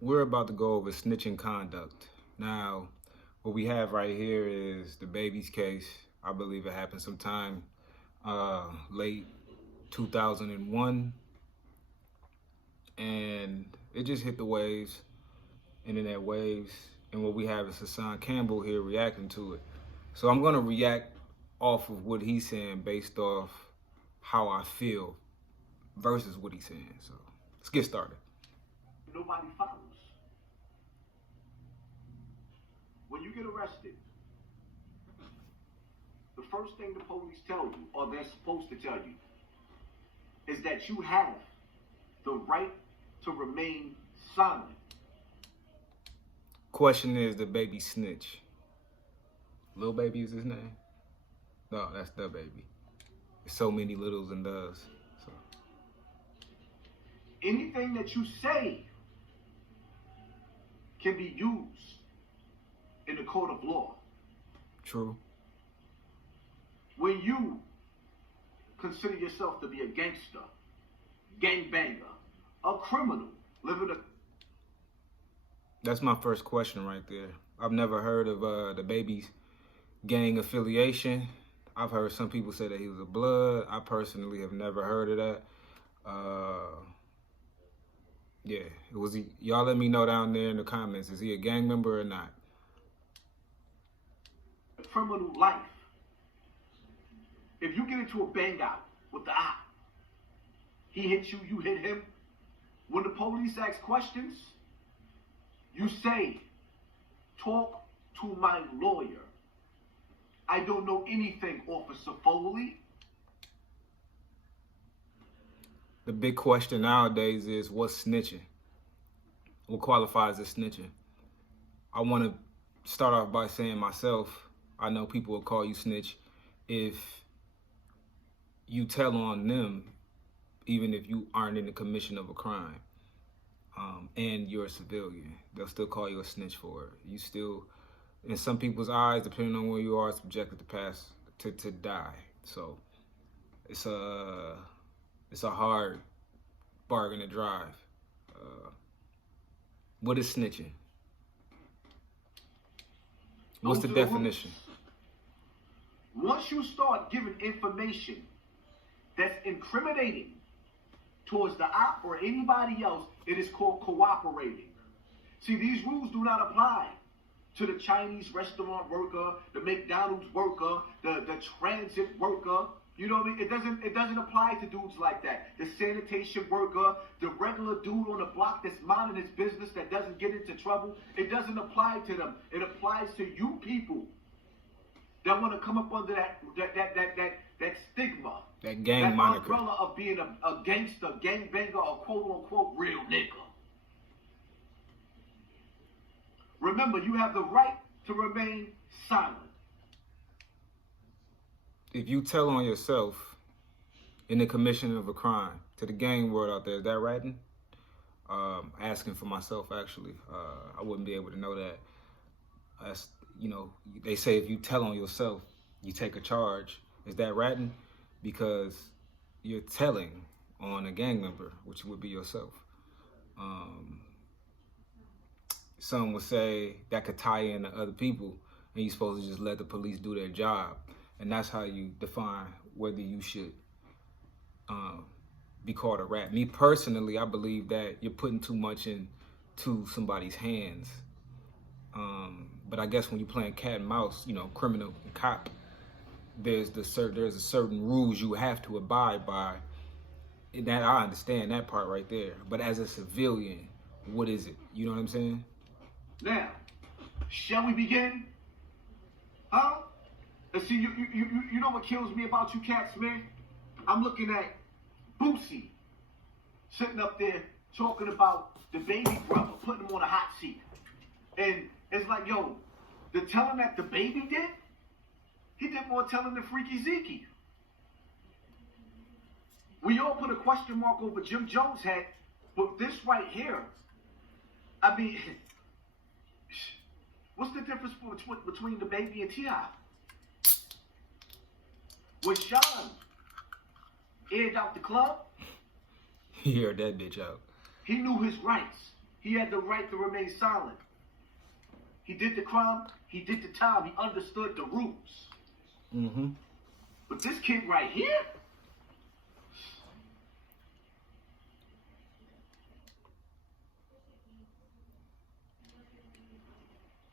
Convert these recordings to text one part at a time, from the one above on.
We're about to go over snitching conduct. Now, what we have right here is the baby's case. I believe it happened sometime late 2001, and it just hit the waves, internet waves. And what we have is Hassan Campbell here reacting to it. So I'm gonna react off of what he's saying based off how I feel versus what he's saying. So let's get started. Nobody follows. When you get arrested, the first thing the police tell you, or they're supposed to tell you, is that you have the right to remain silent. Question is, the baby snitch? Lil Baby is his name? No, that's the baby. There's so many littles and does. So. Anything that you say can be used in the court of law. True. When you consider yourself to be a gangster, gangbanger, a criminal, living a... That's my first question right there. I've never heard of the baby's gang affiliation. I've heard some people say that he was a blood. I personally have never heard of that. Yeah, was he? Y'all let me know down there in the comments. Is he a gang member or not? Criminal life. If you get into a bang out with the op, he hit you, you hit him. When the police ask questions, you say, "Talk to my lawyer. I don't know anything, Officer Foley." The big question nowadays is, what's snitching? What qualifies as snitching? I want to start off by saying myself, I know people will call you snitch if you tell on them, even if you aren't in the commission of a crime, and you're a civilian. They'll still call you a snitch for it. You still, in some people's eyes, depending on where you are, subjected to pass to die. So it's a hard bargain to drive. What is snitching? What's the definition? Once you start giving information that's incriminating towards the op or anybody else, it is called cooperating. See, these rules do not apply to the Chinese restaurant worker, the McDonald's worker, the transit worker. You know what I mean? It doesn't apply to dudes like that. The sanitation worker, the regular dude on the block that's minding his business that doesn't get into trouble. It doesn't apply to them. It applies to you people that want to come up under that stigma. That gang moniker. That umbrella of being a gangster, gangbanger, or quote-unquote real nigga. Remember, you have the right to remain silent. If you tell on yourself in the commission of a crime, to the gang world out there, is that ratting? Asking for myself, actually. I wouldn't be able to know that. That's, you know, they say if you tell on yourself, you take a charge. Is that ratting? Because you're telling on a gang member, which would be yourself. Some would say that could tie into other people, and you're supposed to just let the police do their job. And that's how you define whether you should be called a rat. Me personally, I believe that you're putting too much into somebody's hands. But I guess when you're playing cat and mouse, you know, criminal and cop, there's a certain rules you have to abide by. And that I understand that part right there. But as a civilian, what is it? You know what I'm saying? Now, shall we begin? Huh? And see, you know what kills me about you cats, man? I'm looking at Boosie sitting up there talking about the baby brother, putting him on a hot seat. And it's like, yo, the telling that the baby did, he did more telling than Freaky Zeke. We all put a question mark over Jim Jones' head, but this right here, I mean, what's the difference between the baby and T.I.? When Sean aired out the club, He heard that bitch out. he knew his rights. He had the right to remain silent. He did the crime, he did the time, he understood the rules. Mm-hmm. But this kid right here,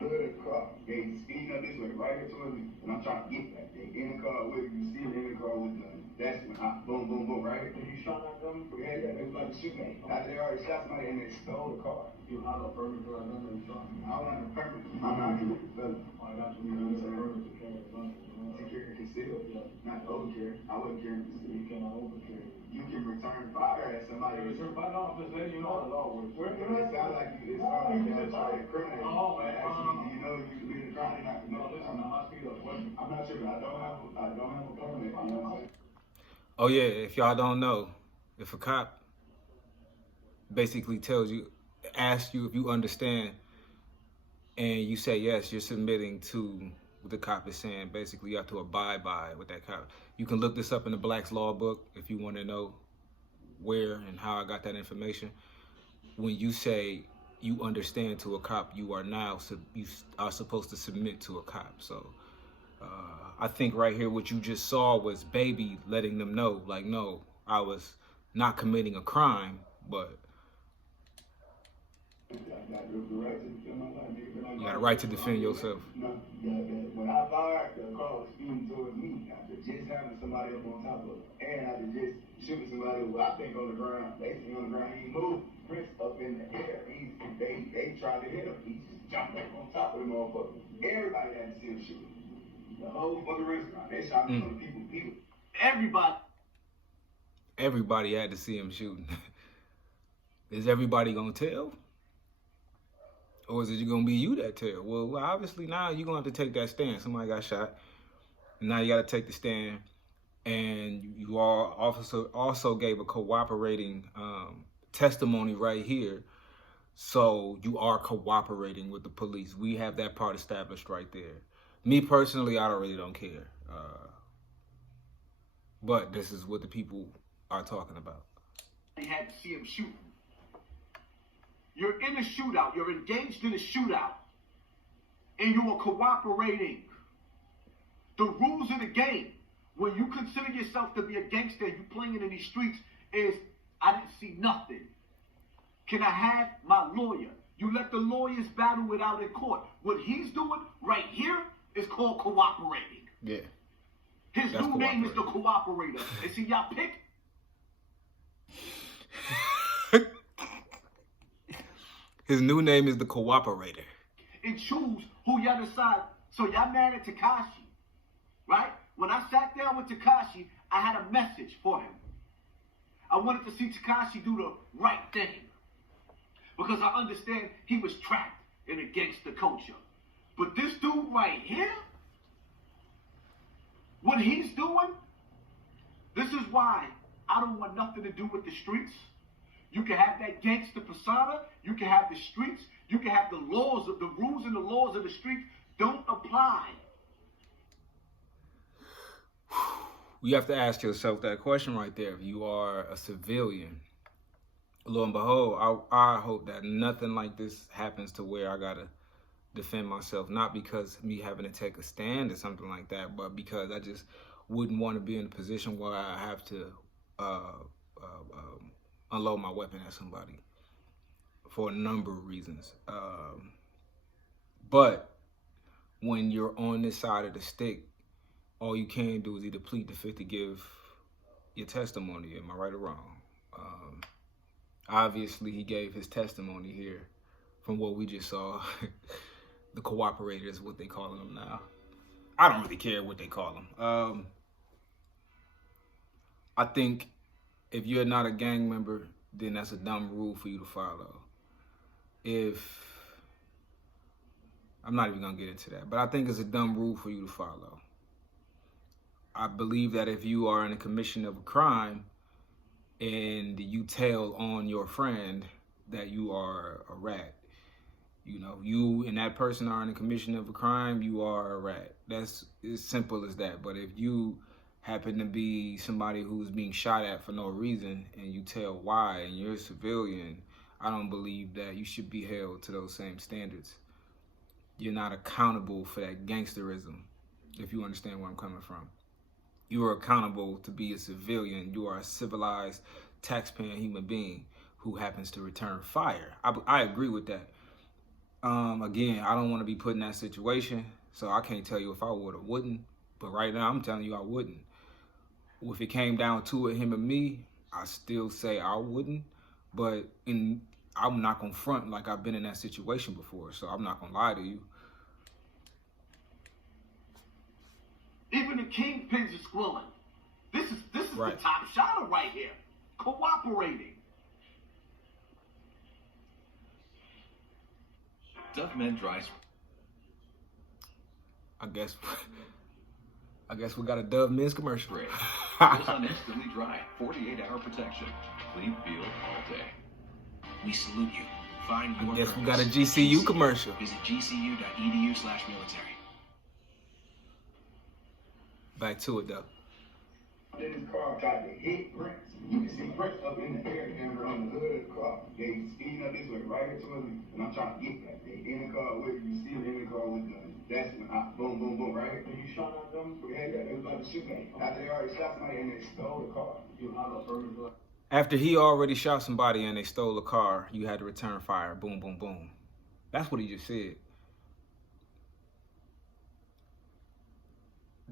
the car. They speeding up this way, right here towards me, and I'm trying to get that. They in the car with me, see him in the car with them. That's when I boom, boom, boom, right here. You shot at them? Yeah, they was like shooting. After they already shot somebody and they stole the car. You have a permit for a gun and shot me? I don't have a permit. I'm not a felon. I got you. You know what I'm saying? To carry a gun. To carry a concealed, not overcarry. I wouldn't carry concealed. You cannot overcarry. You can return fire at somebody. Return fire? No, I'm just letting you know how the law works. It sounds like you, it's like you're trying to incriminate. Oh, actually, you know you committed a crime. You're not committing. I'm not speaking of question. I'm not sure, but I don't have a permit. You know what I'm saying? Oh yeah, if y'all don't know, if a cop basically asks you if you understand, and you say yes, you're submitting to what the cop is saying. Basically, you have to abide by what that cop. You can look this up in the Black's Law book if you want to know where and how I got that information. When you say you understand to a cop, you are supposed to submit to a cop. So I think right here what you just saw was Baby letting them know, like, no, I was not committing a crime, but you got a right to defend yourself. When I fired, the car was speeding towards me after just having somebody up on top of it, and after just shooting somebody who I think on the ground, basically on the ground, he moved Prince up in the air. They tried to hit him. He just jumped up on top of the motherfucker. Everybody had to see him shooting. The whole fucking restaurant. They shot me from people. Everybody had to see him shooting. Is everybody gonna tell? Or is it gonna be you that tell? Well, obviously now you're gonna have to take that stand. Somebody got shot. Now you gotta take the stand. And you all also gave a cooperating testimony right here. So you are cooperating with the police. We have that part established right there. Me personally, I don't care. But this is what the people are talking about. They had to see him shooting. You're in a shootout. You're engaged in a shootout. And you are cooperating. The rules of the game, when you consider yourself to be a gangster, you playing in these streets, is I didn't see nothing. Can I have my lawyer? You let the lawyers battle it out in court. What he's doing right here is called cooperating. Yeah. His new name is the cooperator. And see, y'all pick. His new name is the cooperator. And choose who y'all decide. So y'all mad at Tekashi, right? When I sat down with Tekashi, I had a message for him. I wanted to see Tekashi do the right thing. Because I understand he was trapped in a gangster culture. But this dude right here, what he's doing, this is why I don't want nothing to do with the streets. You can have that gangster persona. You can have the streets. You can have the rules and the laws of the streets don't apply. You have to ask yourself that question right there. If you are a civilian, lo and behold, I hope that nothing like this happens to where I gotta defend myself. Not because me having to take a stand or something like that, but because I just wouldn't want to be in a position where I have to unload my weapon at somebody for a number of reasons. But when you're on this side of the stick, all you can do is either plead the fifth to give your testimony. Am I right or wrong? Obviously, he gave his testimony here from what we just saw. The cooperators, what they calling them now. I don't really care what they call them. I think if you're not a gang member, then that's a dumb rule for you to follow. I'm not even gonna get into that, but I think it's a dumb rule for you to follow. I believe that if you are in a commission of a crime and you tell on your friend that you are a rat, you know, you and that person are in a commission of a crime, you are a rat. That's as simple as that. But if you happen to be somebody who's being shot at for no reason and you tell why and you're a civilian, I don't believe that you should be held to those same standards. You're not accountable for that gangsterism, if you understand where I'm coming from. You are accountable to be a civilian. You are a civilized, taxpaying human being who happens to return fire. I agree with that. Again, I don't want to be put in that situation, so I can't tell you if I would or wouldn't. But right now, I'm telling you I wouldn't. If it came down to it, him and me, I still say I wouldn't. But I'm not going to front like I've been in that situation before, so I'm not going to lie to you. Even the kingpins are squilling. This is Right. the top shotter right here. Cooperating. Dove Men Dry I guess we got a Dove Men's commercial. Spray. Goes on instantly dry. 48-hour protection. Clean feel all day. We salute you. Find your I guess we purpose. got a GCU commercial. Visit gcu.edu/military. Back to it though. Then his car tried to hit Prince. You can see Prince up in the air and on the hood of the car. They speeding up this way right here towards me, and I'm trying to get that. They in the car with you, see him in the car with guns. That's when I boom, boom, boom, right here. And you shot at them? Yeah, it was like a shoot game. After they already shot somebody and they stole the car. After he already shot somebody and they stole a car, you had to return fire. Boom, boom, boom. That's what he just said.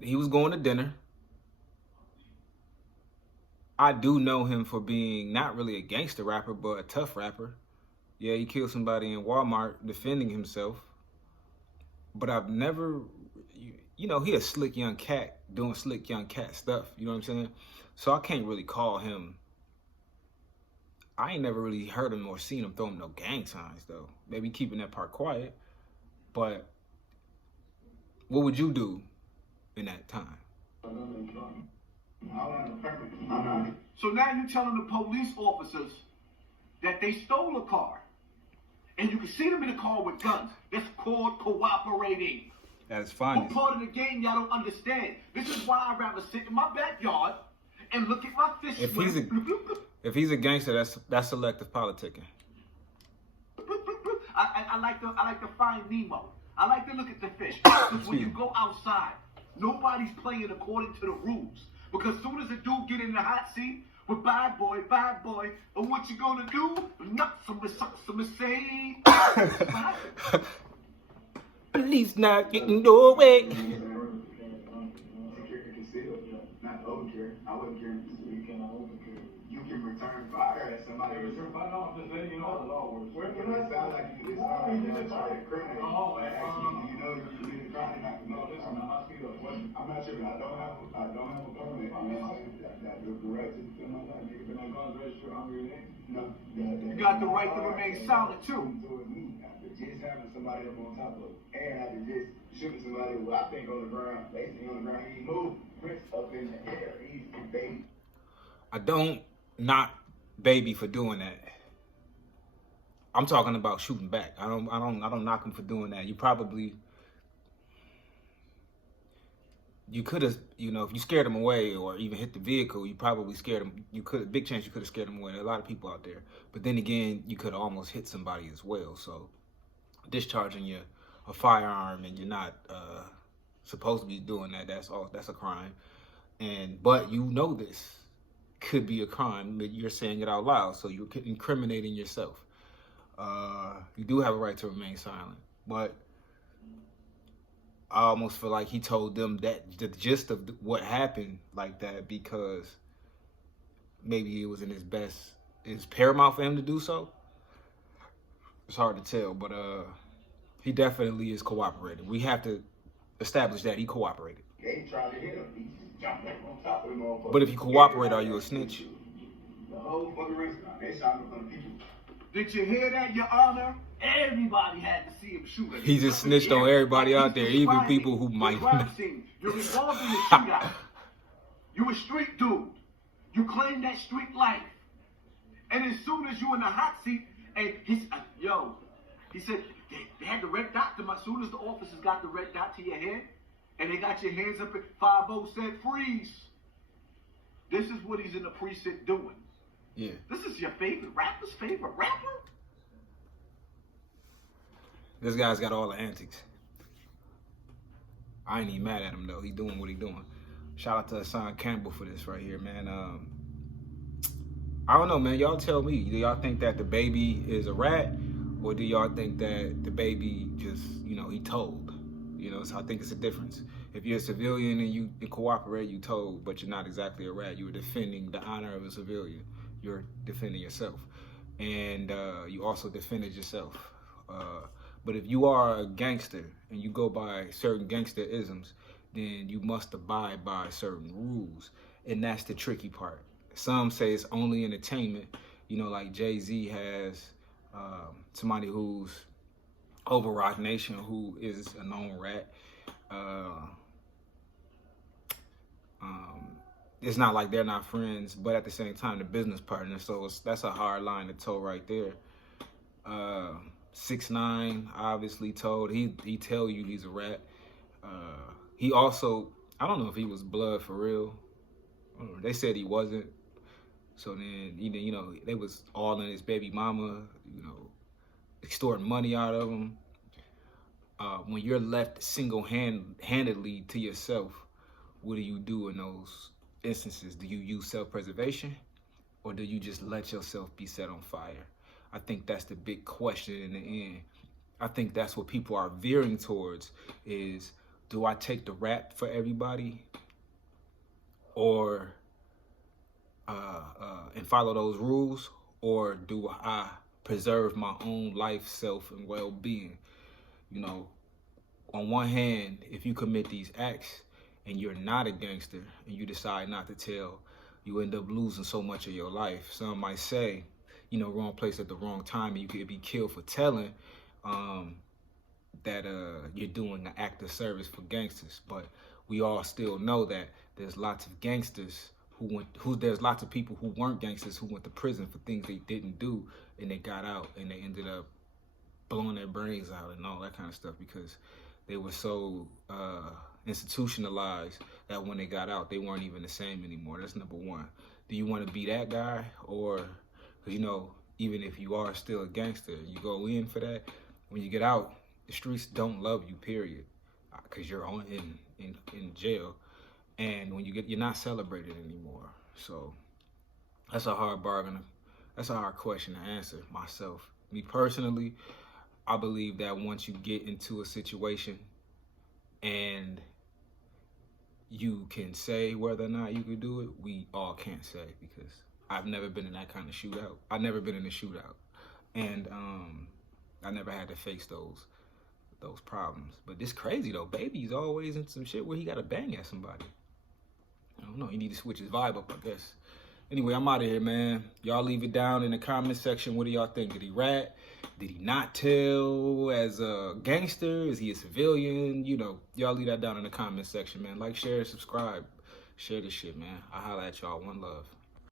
He was going to dinner. I do know him for being not really a gangster rapper, but a tough rapper. Yeah, he killed somebody in Walmart defending himself. But I've never, he a slick young cat doing slick young cat stuff. You know what I'm saying? So I can't really call him. I ain't never really heard him or seen him throw him no gang signs, though. Maybe keeping that part quiet. But what would you do in that time? So now you're telling the police officers that they stole a car. And you can see them in the car with guns. That's called cooperating. That's fine. What part of the game y'all don't understand? This is why I'd rather sit in my backyard and look at my fish. If he's a gangster, that's selective politicking. I like to find Nemo. I like to look at the fish. Because when you go outside, nobody's playing according to the rules. Because soon as a dude get in the hot seat with bad boy, and what you gonna do? Not some say. Police not getting no way. Not overkill. I wouldn't care. You can return fire at somebody. Return fire? No, I'm just letting you know how the law works. It sounds like you try to incriminate. You know you didn't try to. No, listen, I'm asking you a question. I'm not sure. I don't have a permit. I'm asking that the right to defend my life. Nigga, been on guns registered under your name? No. You got the right to remain silent too. After just having somebody up on top of it, and after just shooting somebody who I think on the ground, basically on the ground, he moved. Prince up in the air, he's baby. I don't knock baby for doing that. I'm talking about shooting back. I don't knock him for doing that. You could have, if you scared him away or even hit the vehicle, you probably scared him. Big chance you could have scared him away. There are a lot of people out there. But then again, you could have almost hit somebody as well. So discharging a firearm and you're not supposed to be doing that, that's a crime. But this could be a crime, but you're saying it out loud, so you're incriminating yourself. You do have a right to remain silent, but I almost feel like he told them that the gist of what happened like that because maybe it was in his best. It's paramount for him to do so. It's hard to tell, but he definitely is cooperating. We have to establish that he cooperated. They tried to hit him. He jumped up on top of the motherfucker. But if you cooperate, are you a snitch? The whole fucking race, they shot him from the people. Did you hear that, Your Honor? Everybody had to see him shoot him. He just snitched on everybody out there, even people who might not. You're involved in the shootout. You a street dude. You claim that street life. And as soon as you in the hot seat, and he said, they had the red dot to as soon as the officers got the red dot to your head, and they got your hands up at 5-0 said freeze. This is what he's in the precinct doing. Yeah. This is your favorite rapper's favorite rapper? This guy's got all the antics. I ain't even mad at him though. He doing what he doing. Shout out to Hassan Campbell for this right here, man. I don't know, man. Y'all tell me. Do y'all think that the baby is a rat, or do y'all think that the baby just, he told? So I think it's a difference. If you're a civilian and you cooperate, you told, but you're not exactly a rat. You're defending the honor of a civilian. You're defending yourself, and you also defended yourself. But if you are a gangster and you go by certain gangster isms, then you must abide by certain rules, and that's the tricky part. Some say it's only entertainment, like Jay-Z has somebody who's over Rock Nation who is a known rat. It's not like they're not friends, but at the same time, the business partner. So that's a hard line to toe right there. 6ix9ine obviously told, he tell you he's a rat. He also, I don't know if he was blood for real. They said he wasn't. So then, they was all in his baby mama, extorting money out of him. When you're left single-handedly to yourself, what do you do in those instances? Do you use self-preservation, or do you just let yourself be set on fire? I think that's the big question in the end. I think that's what people are veering towards is, do I take the rap for everybody, or and follow those rules, or do I preserve my own life, self, and well-being? On one hand, if you commit these acts and you're not a gangster and you decide not to tell, you end up losing so much of your life. Some might say, wrong place at the wrong time, and you could be killed for telling that you're doing an act of service for gangsters. But we all still know that there's lots of gangsters there's lots of people who weren't gangsters who went to prison for things they didn't do, and they got out and they ended up blowing their brains out and all that kind of stuff because they were so institutionalized that when they got out, they weren't even the same anymore. That's number one. Do you want to be that guy? Or, because, even if you are still a gangster, you go in for that, when you get out, the streets don't love you, period, because you're in jail. And when you're not celebrated anymore. So that's a hard bargain. That's a hard question to answer myself. Me personally, I believe that once you get into a situation and you can say whether or not you could do it, we all can't say, because I've never been in that kind of shootout. I've never been in a shootout. And I never had to face those problems. But it's crazy though. Baby's always in some shit where he gotta bang at somebody. I don't know, he need to switch his vibe up, I guess. Anyway, I'm out of here, man. Y'all leave it down in the comment section. What do y'all think? Did he rat? Did he not tell as a gangster? Is he a civilian? Y'all leave that down in the comment section, man. Like, share, subscribe. Share this shit, man. I'll holla at y'all. One love.